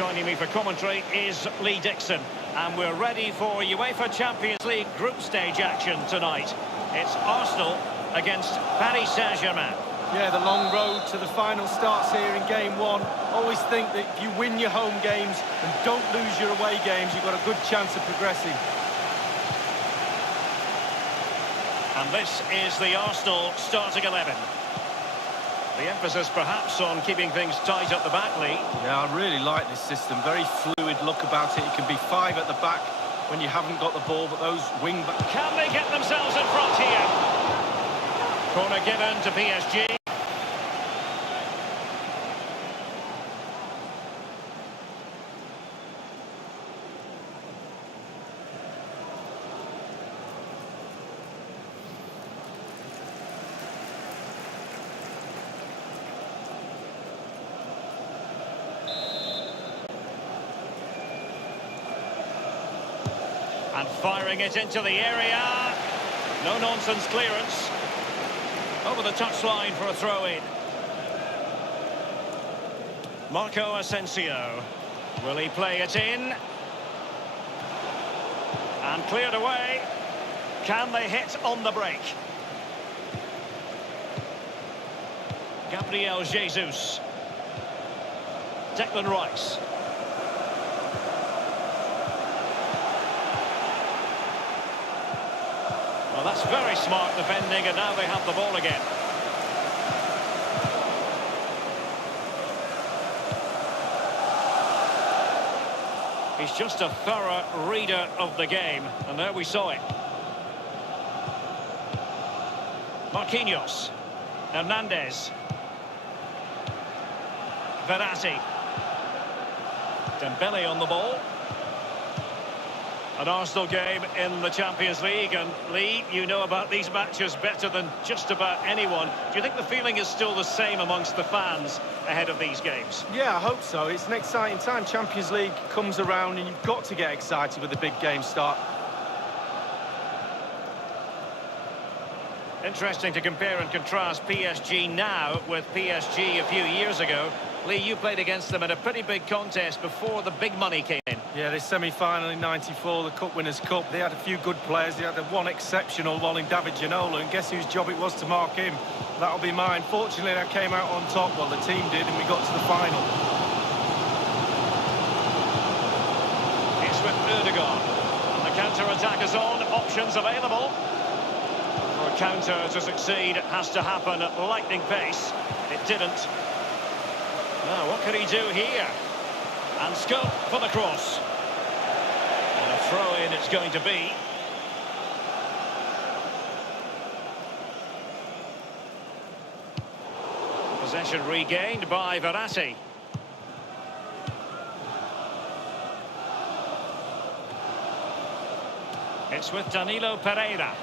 Joining me for commentary is Lee Dixon. And we're ready for UEFA Champions League group stage action tonight. It's Arsenal against Paris Saint-Germain. Yeah, the long road to the final starts here in game one. Always think that if you win your home games and don't lose your away games, you've got a good chance of progressing. And this is the Arsenal starting 11. The emphasis perhaps on keeping things tight at the back, Lee. Yeah, I really like this system. Very fluid look about it. It can be five at the back when you haven't got the ball, but those wing backs... Can they get themselves in front here? Corner given to PSG. And firing it into the area. No-nonsense clearance. Over the touchline for a throw-in. Marco Asensio. Will he play it in? And cleared away. Can they hit on the break? Gabriel Jesus. Declan Rice. Well, that's very smart defending, and now they have the ball again. He's just a thorough reader of the game, and there we saw it. Marquinhos. Hernandez. Verratti. Dembele on the ball. An Arsenal game in the Champions League, and Lee, you know about these matches better than just about anyone. Do you think the feeling is still the same amongst the fans ahead of these games? Yeah, I hope so. It's an exciting time. Champions League comes around and you've got to get excited when the big games start. Interesting to compare and contrast PSG now with PSG a few years ago. Lee, you played against them in a pretty big contest before the big money came in. Yeah, this semi-final in '94, the Cup Winners' Cup, they had a few good players. They had one exceptional one in David Ginola, and guess whose job it was to mark him? That'll be mine. Fortunately, I came out on top, well, the team did, and we got to the final. It's with Ødegaard, and the counter-attack is on. Options available. For a counter to succeed, it has to happen at lightning pace. It didn't. Now, what can he do here? And scope for the cross. And a throw-in it's going to be. Possession regained by Verratti. It's with Danilo Pereira.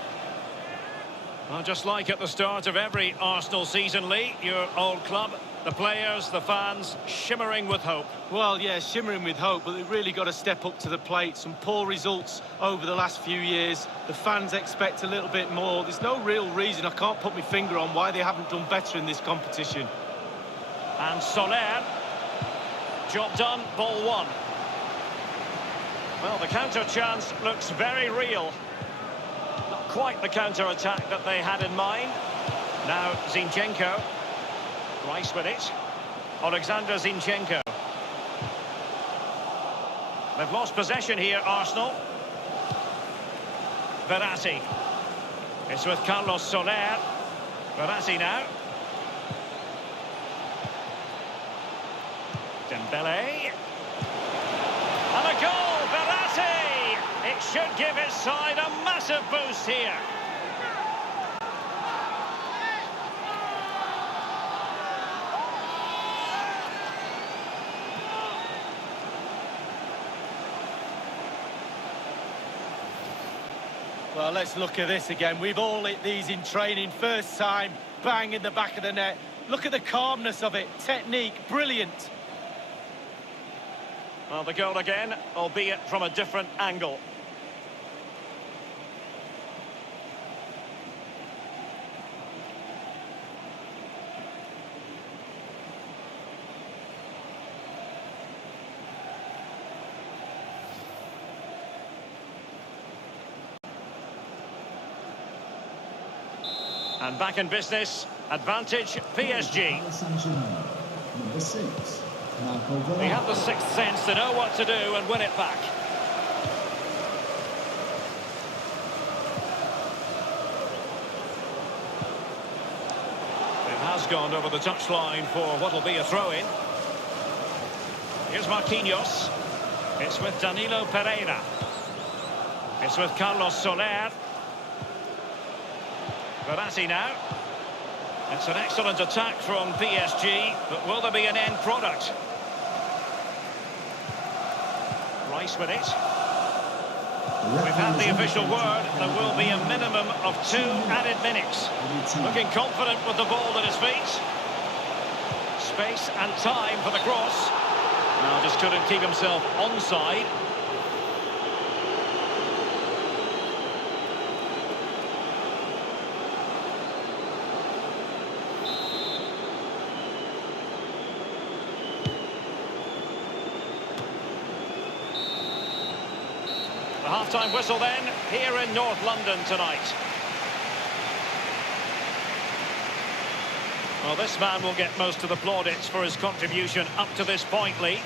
Well, just like at the start of every Arsenal season, Lee, your old club, the players, the fans, shimmering with hope. Well, yeah, shimmering with hope, but they've really got to step up to the plate. Some poor results over the last few years. The fans expect a little bit more. There's no real reason, I can't put my finger on why they haven't done better in this competition. And Soler. Job done, ball one. Well, the counter chance looks very real. Not quite the counter-attack that they had in mind. Now Zinchenko. Rice with it. Alexander Zinchenko. They've lost possession here, Arsenal. Verratti. It's with Carlos Soler. Verratti now. Dembele. And a goal, Verratti! It should give his side a massive boost here. Well, let's look at this again. We've all hit these in training. First time, bang in the back of the net. Look at the calmness of it. Technique, brilliant. Well, the goal again, albeit from a different angle. And back in business, advantage PSG. Number 6, They have the sixth sense to know what to do and win it back. It has gone over the touchline for what will be a throw-in. Here's Marquinhos. It's with Danilo Pereira. It's with Carlos Soler. Verratti now. It's an excellent attack from PSG, but will there be an end product? Rice with it. We've had the official word. There will be a minimum of 2 added minutes. Looking confident with the ball at his feet. Space and time for the cross. Now just couldn't keep himself onside. The half-time whistle then, here in North London tonight. Well, this man will get most of the plaudits for his contribution up to this point, Lee.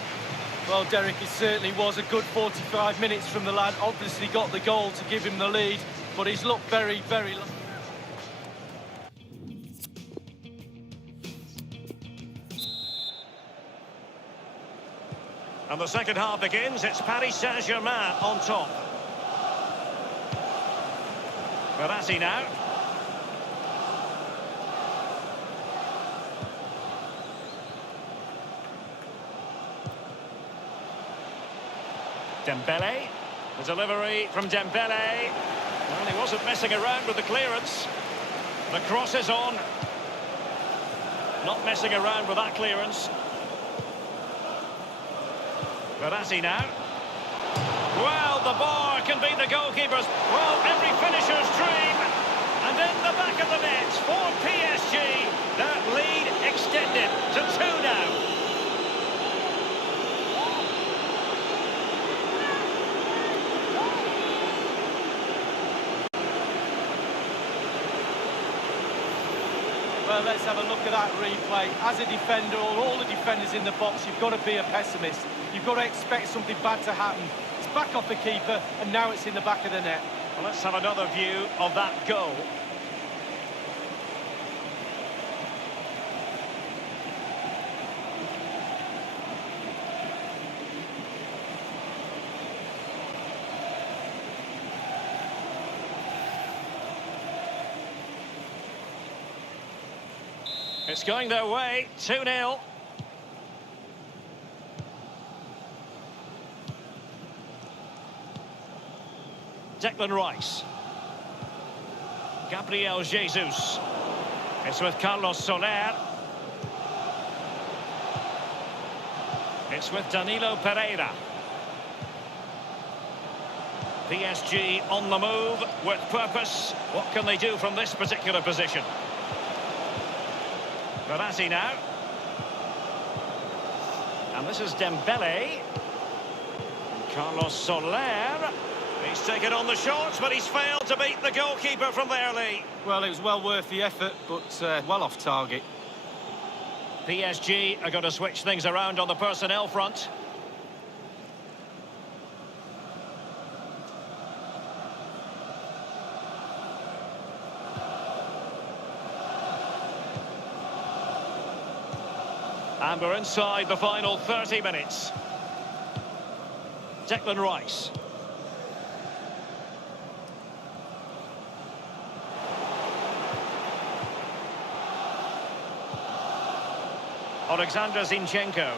Well, Derek, it certainly was a good 45 minutes from the lad. Obviously got the goal to give him the lead, but he's looked very, very... And the second half begins. It's Paris Saint-Germain on top. Verratti now. Dembele. The delivery from Dembele. Well, he wasn't messing around with the clearance. The cross is on. Not messing around with that clearance. Verratti now. Well, the bar can beat the goalkeepers. Well, every finisher's dream. And in the back of the net for PSG. That lead extended to 2 now. Well, let's have a look at that replay. As a defender, or all the defenders in the box, you've got to be a pessimist. You've got to expect something bad to happen. It's back off the keeper, and now it's in the back of the net. Well, let's have another view of that goal. It's going their way, 2-0. Declan Rice. Gabriel Jesus. It's with Carlos Soler. It's with Danilo Pereira. PSG on the move with purpose. What can they do from this particular position? Verratti now. And this is Dembele. Carlos Soler. He's taken on the shots, but he's failed to beat the goalkeeper from there, Lee. Well, it was well worth the effort, but well off target. PSG are going to switch things around on the personnel front. And we're inside the final 30 minutes. Declan Rice. Alexander Zinchenko.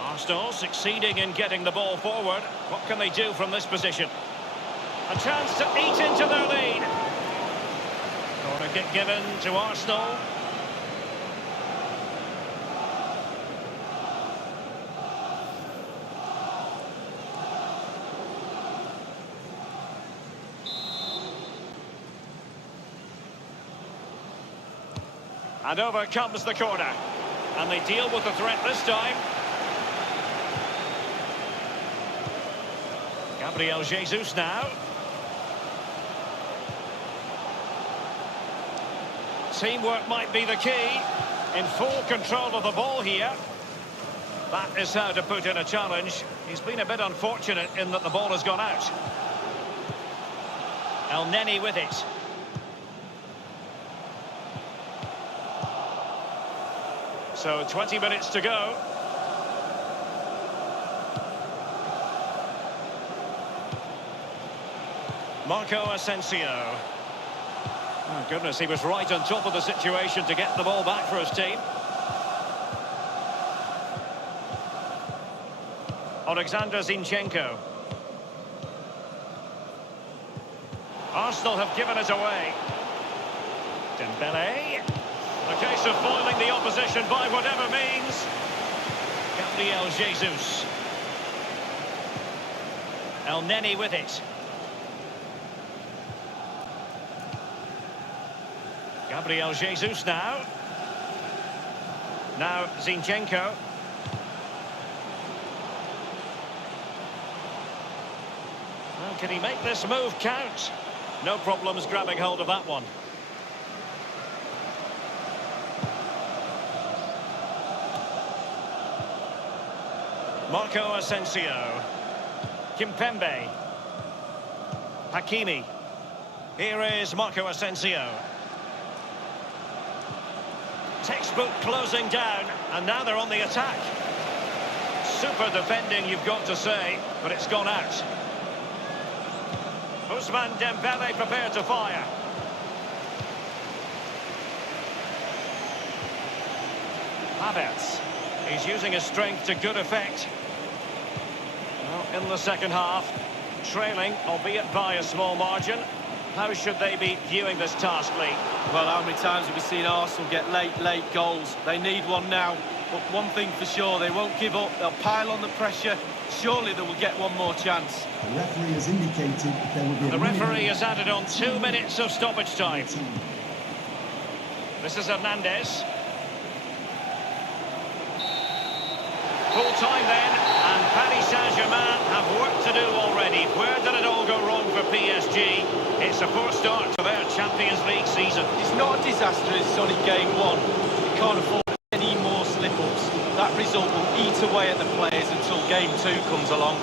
Arsenal succeeding in getting the ball forward. What can they do from this position? A chance to eat into their lead. Corner kick given to Arsenal. And over comes the corner. And they deal with the threat this time. Gabriel Jesus now. Teamwork might be the key. In full control of the ball here. That is how to put in a challenge. He's been a bit unfortunate in that the ball has gone out. El Neni with it. So 20 minutes to go. Marco Asensio. Oh, goodness, he was right on top of the situation to get the ball back for his team. Alexander Zinchenko. Arsenal have given it away. Dembele. A case of foiling the opposition by whatever means. Gabriel Jesus. El Neni with it. Gabriel Jesus now. Now Zinchenko. Well, can he make this move count? No problems grabbing hold of that one. Marco Asensio. Kimpembe. Hakimi. Here is Marco Asensio. Textbook closing down, and now they're on the attack. Super defending, you've got to say, but it's gone out. Ousmane Dembele prepared to fire. Havertz. He's using his strength to good effect. Well, in the second half, trailing, albeit by a small margin. How should they be viewing this task, Lee? Well, how many times have we seen Arsenal get late goals? They need one now. But one thing for sure, they won't give up. They'll pile on the pressure. Surely they will get one more chance. The referee has indicated there will be a The referee has added on 2 minutes of stoppage time. This is Hernandez. Full time then, and Paris Saint-Germain have work to do already. Where did it all go wrong for PSG? It's a poor start to their Champions League season. It's not a disaster, it's only game one. You can't afford any more slip-ups. That result will eat away at the players until game two comes along.